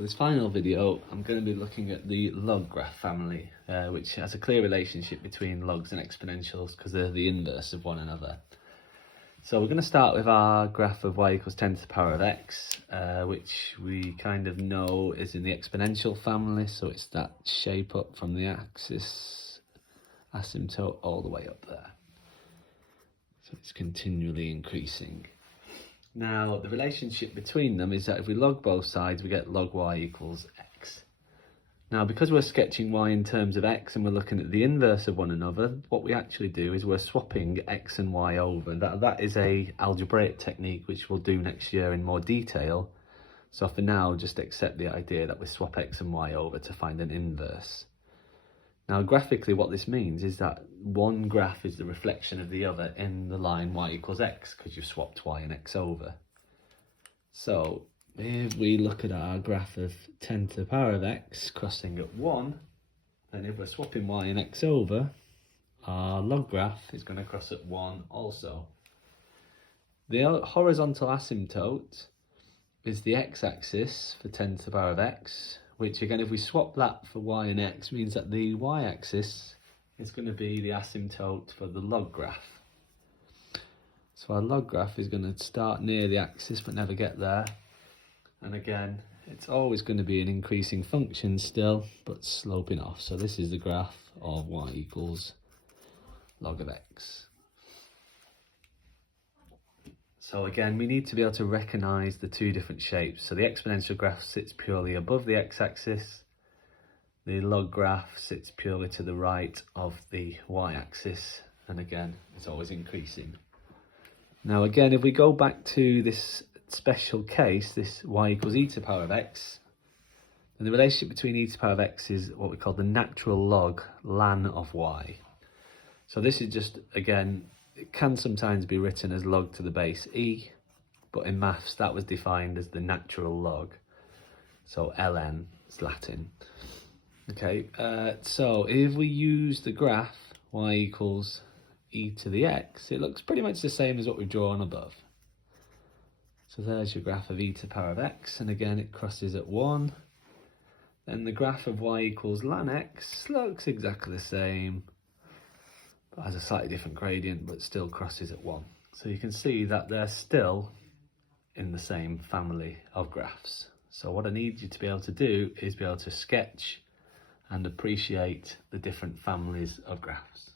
For this final video, I'm going to be looking at the log graph family, which has a clear relationship between logs and exponentials because they're the inverse of one another. So we're going to start with our graph of y equals 10 to the power of x, which we kind of know is in the exponential family, so it's that shape up from the axis, asymptote all the way up there. So it's continually increasing. Now, the relationship between them is that if we log both sides, we get log y equals x. Now, because we're sketching y in terms of x and we're looking at the inverse of one another, what we actually do is we're swapping x and y over. That is a algebraic technique which we'll do next year in more detail. So for now, just accept the idea that we swap x and y over to find an inverse. Now, graphically, what this means is that one graph is the reflection of the other in the line y equals x, because you've swapped y and x over. So if we look at our graph of 10 to the power of x crossing at 1, then if we're swapping y and x over, our log graph is going to cross at 1 also. The horizontal asymptote is the x-axis for 10 to the power of x, which again, if we swap that for y and x, means that the y-axis is going to be the asymptote for the log graph. So our log graph is going to start near the axis but never get there. And again, it's always going to be an increasing function still, but sloping off. So this is the graph of y equals log of x. So again, we need to be able to recognise the two different shapes. So the exponential graph sits purely above the x-axis. The log graph sits purely to the right of the y-axis. And again, it's always increasing. Now again, if we go back to this special case, this y equals e to the power of x, then the relationship between e to the power of x is what we call the natural log ln of y. So this is just, again, it can sometimes be written as log to the base e, but in maths that was defined as the natural log. So ln is Latin. Okay, so if we use the graph y equals e to the x, it looks pretty much the same as what we've drawn above. So there's your graph of e to the power of x, and again it crosses at 1. Then the graph of y equals ln x looks exactly the same, but has a slightly different gradient, but still crosses at 1. So you can see that they're still in the same family of graphs. So what I need you to be able to do is be able to sketch and appreciate the different families of graphs.